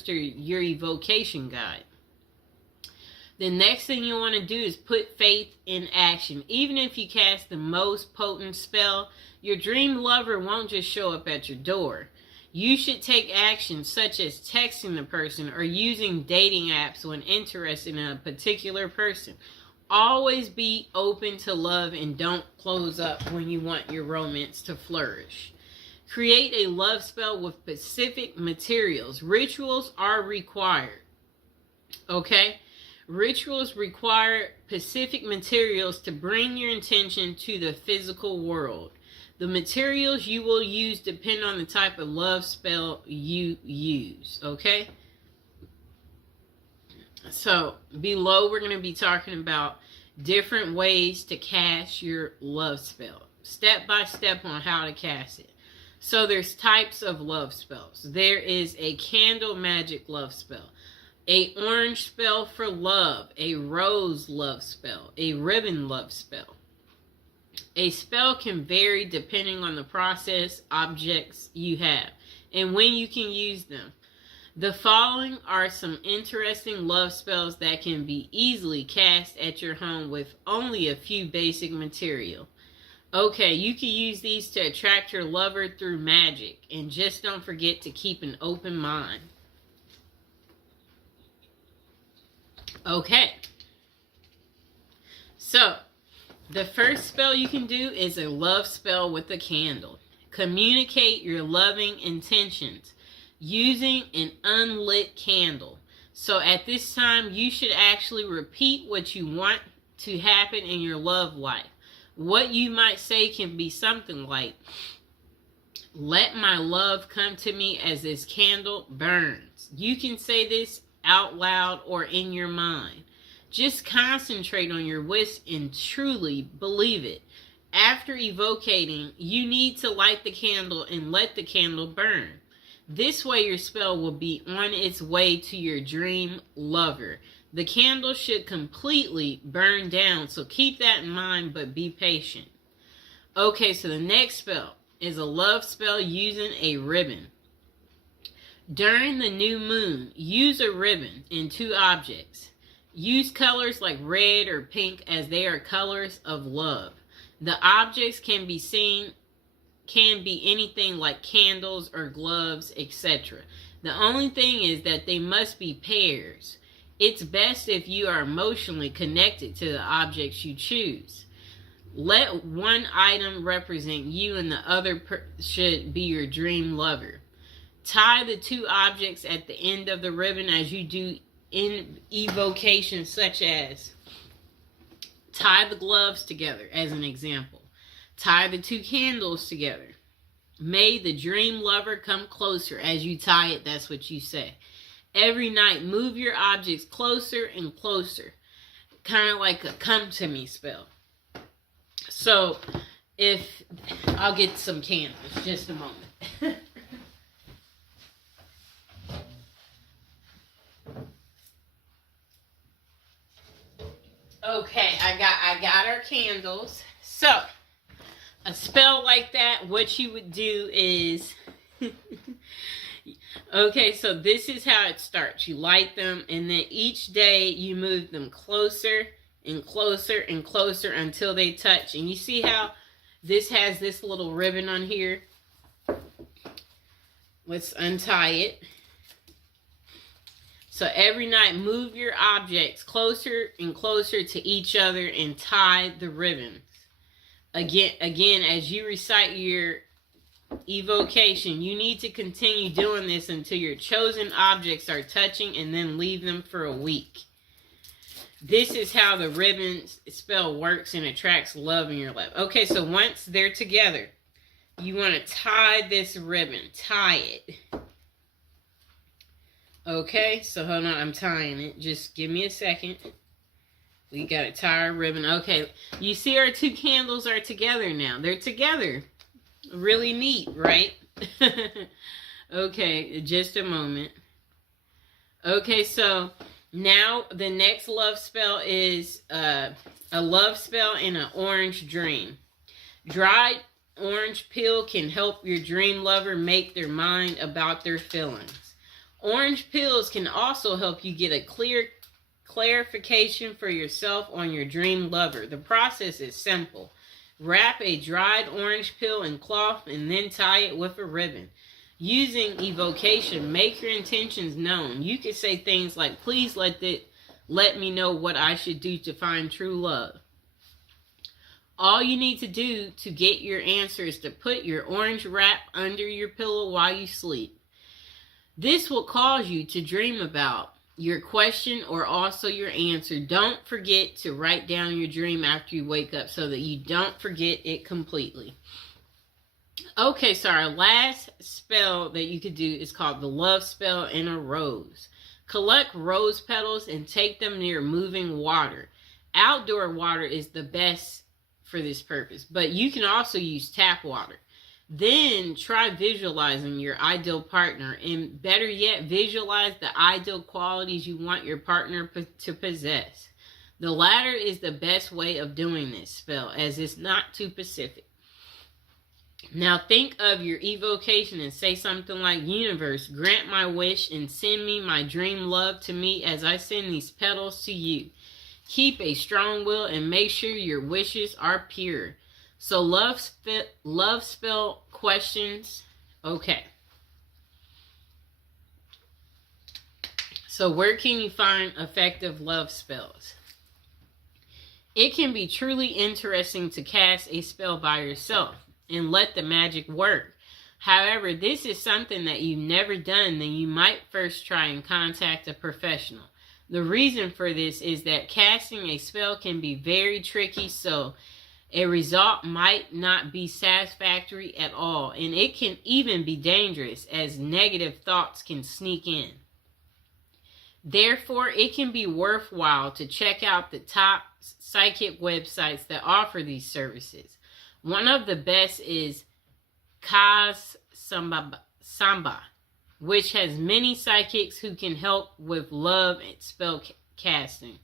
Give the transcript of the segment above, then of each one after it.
to your evocation guide. The next thing you want to do is put faith in action. Even if you cast the most potent spell, your dream lover won't just show up at your door. You should take action such as texting the person or using dating apps when interested in a particular person. Always be open to love and don't close up when you want your romance to flourish. Create a love spell with specific materials. Rituals are required. Okay? Rituals require specific materials to bring your intention to the physical world. The materials you will use depend on the type of love spell you use. Okay? So, below we're going to be talking about different ways to cast your love spell. Step by step on how to cast it. So there's types of love spells. There is a candle magic love spell, a orange spell for love, a rose love spell, a ribbon love spell. A spell can vary depending on the process, objects you have, and when you can use them. The following are some interesting love spells that can be easily cast at your home with only a few basic material. Okay, you can use these to attract your lover through magic, and just don't forget to keep an open mind. Okay, so the first spell you can do is a love spell with a candle. Communicate your loving intentions using an unlit candle. So at this time, you should actually repeat what you want to happen in your love life. What you might say can be something like, "Let my love come to me as this candle burns." You can say this out loud or in your mind. Just concentrate on your wish and truly believe it. After evocating, you need to light the candle and let the candle burn. This way your spell will be on its way to your dream lover. The candle should completely burn down, so keep that in mind, but be patient. Okay, so the next spell is a love spell using a ribbon. During the new moon, use a ribbon in 2 objects. Use colors like red or pink as they are colors of love. The objects can be anything like candles or gloves, etc. The only thing is that they must be pairs. It's best if you are emotionally connected to the objects you choose. Let one item represent you and the other should be your dream lover. Tie the 2 objects at the end of the ribbon as you do in evocations, such as tie the gloves together as an example. Tie the 2 candles together. May the dream lover come closer. As you tie it, that's what you say. Every night, move your objects closer and closer. Kind of like a come to me spell. So, I'll get some candles, just a moment. Okay, I got our candles. So, a spell like that, what you would do is... Okay, so this is how it starts. You light them, and then each day you move them closer and closer and closer until they touch. And you see how this has this little ribbon on here? Let's untie it. So every night, move your objects closer and closer to each other and tie the ribbons. Again, as you recite your evocation, you need to continue doing this until your chosen objects are touching, and then leave them for a week. This is how the ribbon spell works and attracts love in your life. Okay, so once they're together, you want to tie this ribbon. Tie it. Okay, so hold on, I'm tying it. Just give me a second. We got to tie our ribbon. Okay, you see our 2 candles are together now. They're together. Really neat, right? Okay, just a moment. Okay, so now the next love spell is a love spell in an orange dream. Dried orange peel can help your dream lover make their mind about their feelings. Orange pills can also help you get a clear clarification for yourself on your dream lover. The process is simple. Wrap a dried orange peel in cloth and then tie it with a ribbon. Using evocation, make your intentions known. You can say things like, please let me know what I should do to find true love. All you need to do to get your answer is to put your orange wrap under your pillow while you sleep. This will cause you to dream about your question or also your answer. Don't forget to write down your dream after you wake up so that you don't forget it completely. Okay, so our last spell that you could do is called the love spell in a rose. Collect rose petals and take them near moving water. Outdoor water is the best for this purpose, but you can also use tap water. Then try visualizing your ideal partner, and better yet, visualize the ideal qualities you want your partner to possess. The latter is the best way of doing this spell, as it's not too specific. Now think of your evocation and say something like, universe, grant my wish and send me my dream love to me as I send these petals to you. Keep a strong will and make sure your wishes are pure. So love spell questions. Okay. So where can you find effective love spells? It can be truly interesting to cast a spell by yourself and let the magic work. However, this is something that you've never done, then you might first try and contact a professional. The reason for this is that casting a spell can be very tricky, so a result might not be satisfactory at all, and it can even be dangerous as negative thoughts can sneak in. Therefore, it can be worthwhile to check out the top psychic websites that offer these services. One of the best is Kaz Samba, which has many psychics who can help with love and spell casting.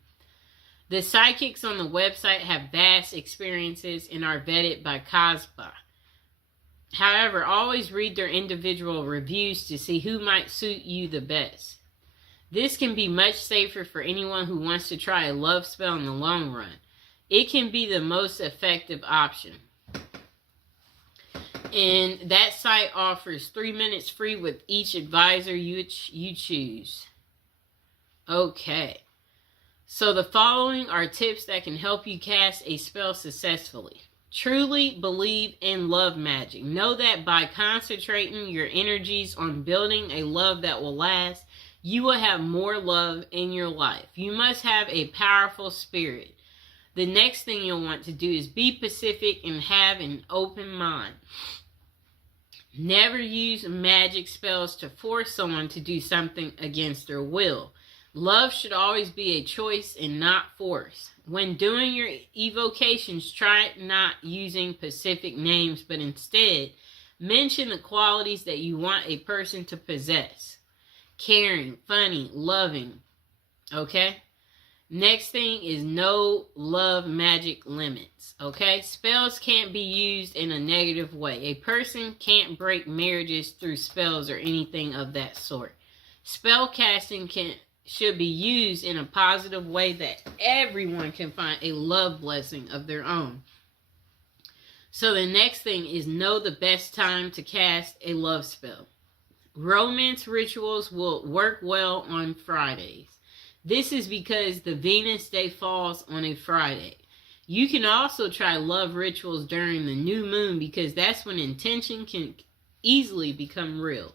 The psychics on the website have vast experiences and are vetted by Kazba. However, always read their individual reviews to see who might suit you the best. This can be much safer for anyone who wants to try a love spell in the long run. It can be the most effective option. And that site offers 3 minutes free with each advisor you choose. Okay. So the following are tips that can help you cast a spell successfully. Truly believe in love magic. Know that by concentrating your energies on building a love that will last, you will have more love in your life. You must have a powerful spirit. The next thing you'll want to do is be pacific and have an open mind. Never use magic spells to force someone to do something against their will. Love should always be a choice and not force. When doing your evocations, try not using specific names, but instead mention the qualities that you want a person to possess. Caring, funny, loving. Okay? Next thing is no love magic limits. Okay? Spells can't be used in a negative way. A person can't break marriages through spells or anything of that sort. Spell casting should be used in a positive way that everyone can find a love blessing of their own. So the next thing is know the best time to cast a love spell. Romance rituals will work well on Fridays. This is because the Venus day falls on a Friday. You can also try love rituals during the new moon because that's when intention can easily become real.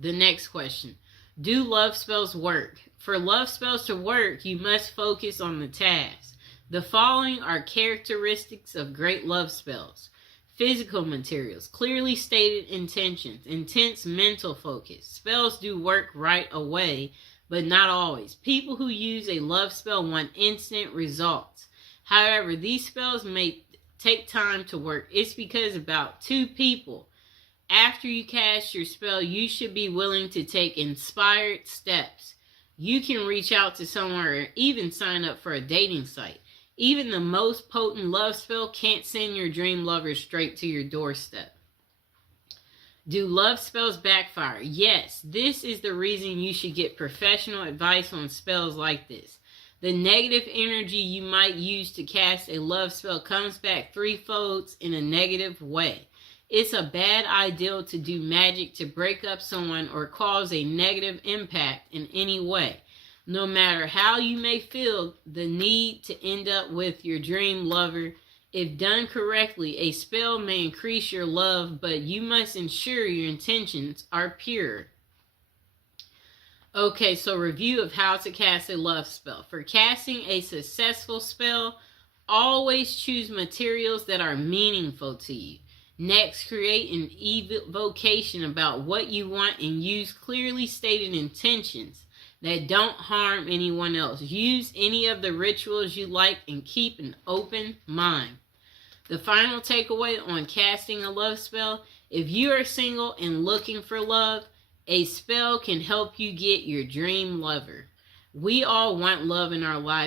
The next question. Do love spells work? For love spells to work, you must focus on the task. The following are characteristics of great love spells. Physical materials, clearly stated intentions, intense mental focus. Spells do work right away, but not always. People who use a love spell want instant results. However, these spells may take time to work. It's because about 2 people. After you cast your spell, you should be willing to take inspired steps. You can reach out to someone or even sign up for a dating site. Even the most potent love spell can't send your dream lover straight to your doorstep. Do love spells backfire? Yes, this is the reason you should get professional advice on spells like this. The negative energy you might use to cast a love spell comes back threefold in a negative way. It's a bad idea to do magic to break up someone or cause a negative impact in any way. No matter how you may feel the need to end up with your dream lover, if done correctly, a spell may increase your love, but you must ensure your intentions are pure. Okay, so review of how to cast a love spell. For casting a successful spell, always choose materials that are meaningful to you. Next, create an evocation about what you want and use clearly stated intentions that don't harm anyone else. Use any of the rituals you like and keep an open mind. The final takeaway on casting a love spell: if you are single and looking for love, a spell can help you get your dream lover. We all want love in our lives.